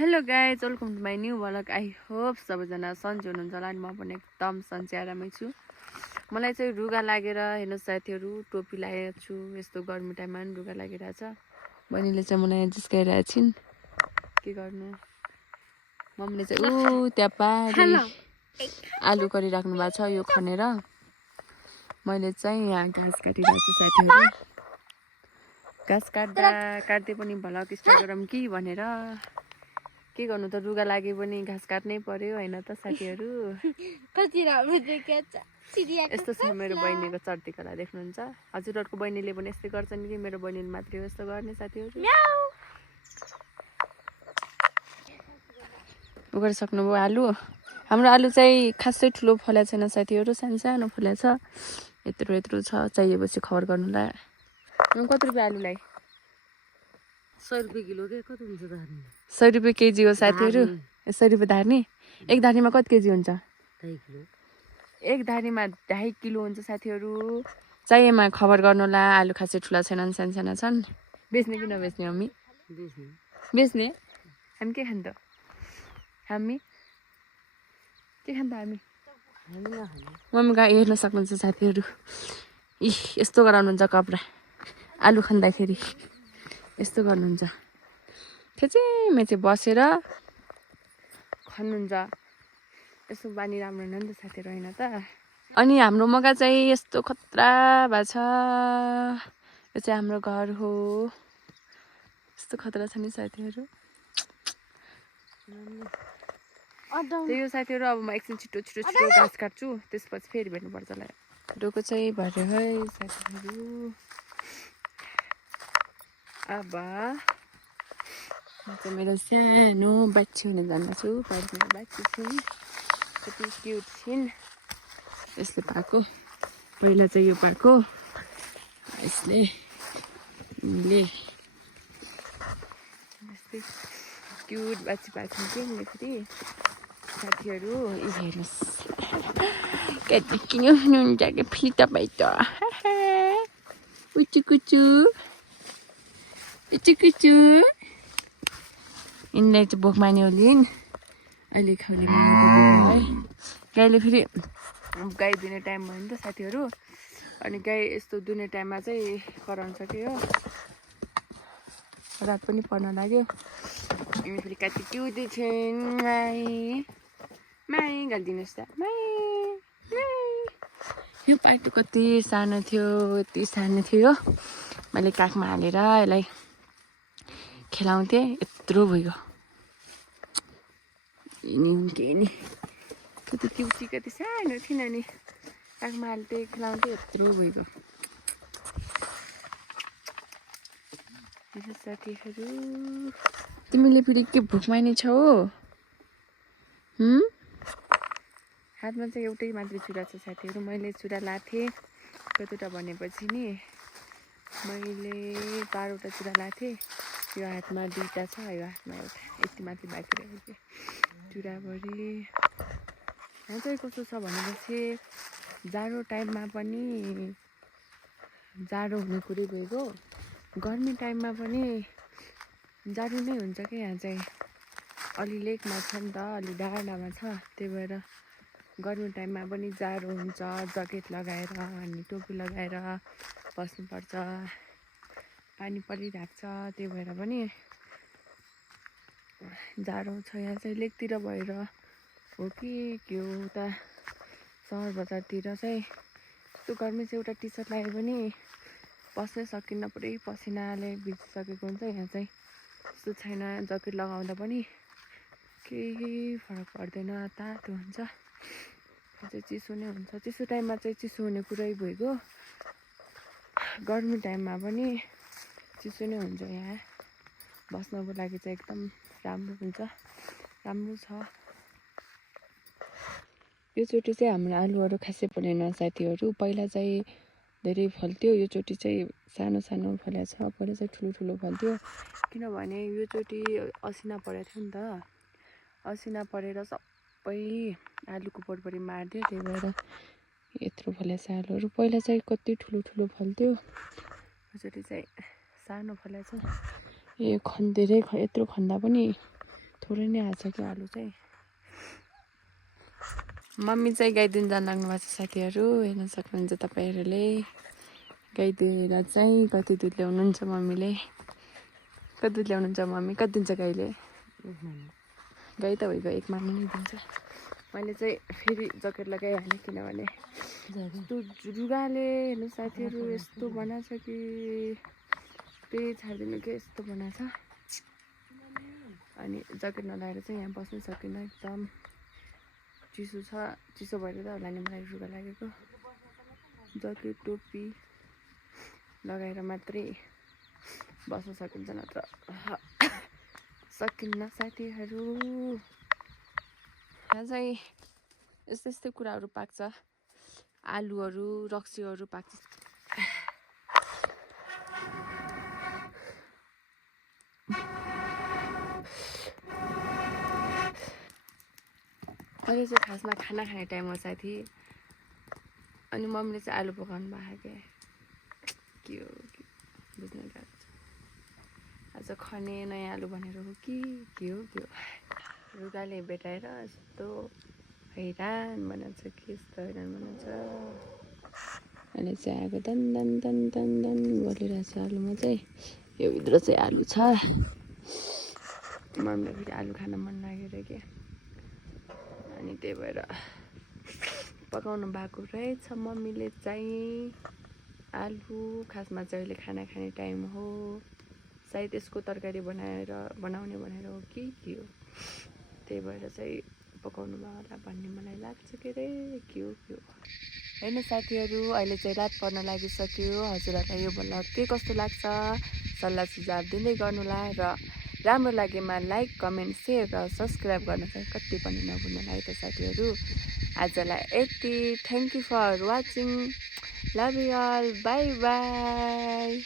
Hello guys, welcome to my new vlog. I hope सबैजना सन्चै हुनुहुन्छ होला। अनि म पनि एकदम सन्चै आरामै छु। मलाई चाहिँ रुगा लागेर हेर्नुहोस् साथीहरू, टोपी लगाएको छु। यस्तो गर्मी टाइममा पनि रुगा लागिरहेछ। बहिनीले चाहिँ मलाई जिस्काइरहेको छिन्, के गर्नु। मम्मीले चाहिँ त्यहाँ पारी आलु गरिराख्नु भएको छ, यो खनेर। मैले चाहिँ यहाँ घाँस काटिरहेको छु साथीहरू। घाँस काट्दै पनि भ्लग स्टार्ट गरौँ कि भनेर। के गर्नु त, रुगा लागे पनि घाँस काट्नै पर्यो होइन त साथीहरू। यस्तो छ मेरो बहिनीको चर्ती कला, देख्नुहुन्छ। हजुरहरूको बहिनीले पनि यस्तै गर्छन् कि मेरो बहिनीले मात्रै हो यस्तो गर्ने साथीहरू। उगाइसक्नुभयो आलु। हाम्रो आलु चाहिँ खासै ठुलो फल्या छैन साथीहरू, सानो सानो फल्या छ। यत्रो यत्रो छ, चाहिएपछि खबर गर्नुलाई। कति रुपियाँ आलुलाई? 100 रुपियाँ किलो के कति हुन्छ धार्नी? 100 रुपियाँ केजी हो साथीहरू। 100 रुपियाँ धार्नी। एक धार्नीमा कति केजी हुन्छ? 2.5 किलो। एक धार्नीमा 2.5 किलो हुन्छ साथीहरू। चाहिएमा खबर गर्नुला। आलु खासै ठुला छैनन्, सानो साना छन्। बेच्ने कि नबेच्ने मम्मी? बेच्ने। हामी के खान्छ? हामी के खान्छ? हामी मम्मी कहाँ हेर्न सक्नुहुन्छ साथीहरू। यस्तो गराउनुहुन्छ कपडा। आलु खाँदाखेरि यस्तो गर्नुहुन्छ। मेचे बसेर खन्नुहुन्छ। यस्तो बानी राम्रो होइन नि त साथीहरू, होइन त। अनि हाम्रो मगा चाहिँ यस्तो खतरा भएको छ। यो चाहिँ हाम्रो घर हो। यस्तो खतरा छ नि साथीहरू। त्यही हो साथीहरू। अब म एकछिन छिटो घाँस काट्छु, त्यसपछि फेरि भेट्नुपर्छ होला। डोको चाहिँ भर्यो है साथीहरू। अब म चाहिँ मेरो सानो बाच्छी हुन जान्छु। मेरो बाच्छी छिन्, कति क्युट छिन्। यसले पाएको पहिला चाहिँ यो पाएको, यसले यस्तै क्युट बाच्छी पाएको छ कि मैले फेरि साथीहरू। हेर्नुहोस् कति किन हुनुहुन्छ कि फेरि तपाईँ त। कुचु यिनीलाई चाहिँ भोक माने होलिन्। अहिले खाउने है गाईले फेरि गाई दुने टाइम भयो नि त साथीहरू। अनि गाई यस्तो दुने टाइममा चाहिँ कराउँछ कि हो। रात पनि पर्न लाग्यो। अनि फेरि कति क्युटी छिन्। माई गरिदिनुहोस् त। यो पाटो कति सानो थियो, यति सानो थियो। मैले काखमा हालेर यसलाई खेलाउँथेँ, यत्रो भइगयो। कति क्युटी, कति सानो थिएन नि। काखमा हाल्थेँ, खेलाउँथेँ, यत्रो भइगयो साथीहरू। तिमीले फेरि के भोक माने छौ? हातमा चाहिँ एउटै मात्रै चुरा छ साथीहरू। मैले चुरा लाथेँ कतिवटा भनेपछि नि, मैले 12वटा चुरा लाथेँ। यो हातमा 2टा छ, यो हातमा एउटा, यति माथि बाँकी रहेको चुराभरि। यहाँ चाहिँ कस्तो छ भनेपछि जाडो टाइममा पनि जाडो हुने कुरै गएको, गर्मी टाइममा पनि जाडो नै हुन्छ क्या। यहाँ चाहिँ अलि लेकमा छ नि त, अलि डाँडामा छ, त्यही भएर गर्मी टाइममा पनि जाडो हुन्छ। ज्याकेट लगाएर अनि टोपी लगाएर बस्नुपर्छ। पानी परिरहेको छ, त्यही भएर पनि जाडो छ। यहाँ चाहिँ लेकतिर भएर हो कि के हो, उता सहर बजारतिर चाहिँ यस्तो गर्मी चाहिँ एउटा टी सर्ट लगायो भने बस्नै सकिन्न, पुरै पसिनाले भिजिसकेको हुन्छ। यहाँ चाहिँ त्यस्तो छैन, ज्याकेट लगाउँदा पनि केही फरक पर्दैन, तातो हुन्छ। चाहिँ चिसो नै हुन्छ। चिसो टाइममा चाहिँ चिसो हुने कुरै भइगयो, गर्मी टाइममा पनि चिसो नै हुन्छ। यहाँ बस्नको लागि चाहिँ एकदम राम्रो हुन्छ, राम्रो छ। योचोटि चाहिँ हाम्रो आलुहरू खासै परेन साथीहरू। पहिला चाहिँ धेरै फल्थ्यो, योचोटि चाहिँ सानो सानो फल्या छ। पहिला चाहिँ ठुलो ठुलो फल्थ्यो, किनभने योचोटि असिना परेको थियो नि त। असिना परेर सबै आलुको बोटभरि मारिदियो, त्यही भएर यत्रो फल्या छ आलुहरू। पहिला चाहिँ कति ठुलो ठुलो फल्थ्यो, योचोटि चाहिँ सानो फल्या छ। धेरै यत्रो खन्दा पनि थोरै नै हाल्छ कि आलु चाहिँ। मम्मी चाहिँ गाई दुहुन जान लाग्नु भएको छ साथीहरू, हेर्न सक्नुहुन्छ तपाईँहरूले। गाई दुहेर चाहिँ कति दुध ल्याउनुहुन्छ मम्मीले। कति दुध ल्याउनुहुन्छ मम्मी? कति दिन्छ गाईले? गाई त भइगयो 1 महिना नै दिन्छ। मैले चाहिँ फेरि ज्याकेट लगाइहालेँ किनभने यस्तो रुगाले हेर्नु साथीहरू यस्तो बनाएको छ कि त्यही छाडिदिनु के यस्तो बनाएको छ। अनि ज्याकेट नलाएर चाहिँ यहाँ बस्नै सकिनँ, एकदम चिसो छ। चिसो भएर त होला नि मलाई रुगा लागेको। ज्याकेट टोपी लगाएर मात्रै बस्न सकिन्छ, नत्र सकिन्न साथीहरू। यहाँ चाहिँ यस्तै यस्तै कुराहरू पाक्छ, आलुहरू रक्सीहरू पाक्छ। अहिले चाहिँ खासमा खाना खाने टाइम हो साथी। अनि मम्मीले चाहिँ आलु पकाउनु भएको के हो बुझ्न गाह्रो छ। आज खने नयाँ आलु भनेर हो कि के हो के हो। रुगाले भेटाएर यस्तो हैरान बनाउँछ कि यस्तो हैरान बनाउँछ। अहिले चाहिँ आगो दन दन दन दन दन बोलिरहेको छ आलुमा चाहिँ। यो भित्र चाहिँ आलु छ। मम्मीले फेरि आलु खान मन लागेर के, अनि त्यही भएर पकाउनु भएको रहेछ मम्मीले चाहिँ आलु। खासमा चाहिँ अहिले खाना खाने टाइम हो, सायद यसको तरकारी बनाउने भनेर हो कि के हो। त्यही भएर चाहिँ पकाउनु भयो होला भन्ने मलाई लाग्छ के रे के हो। होइन साथीहरू, अहिले चाहिँ रात पर्न लागिसक्यो। हजुरहरूलाई यो भ्लग के कस्तो लाग्छ सल्लाह सुझाव दिँदै गर्नुला, र राम्रो लागेमा लाइक कमेन्ट सेयर र सब्सक्राइब गर्न चाहिँ कति पनि नभुल्नु है त साथीहरू। आजलाई यति। Thank you for watching. Love you all. Bye by.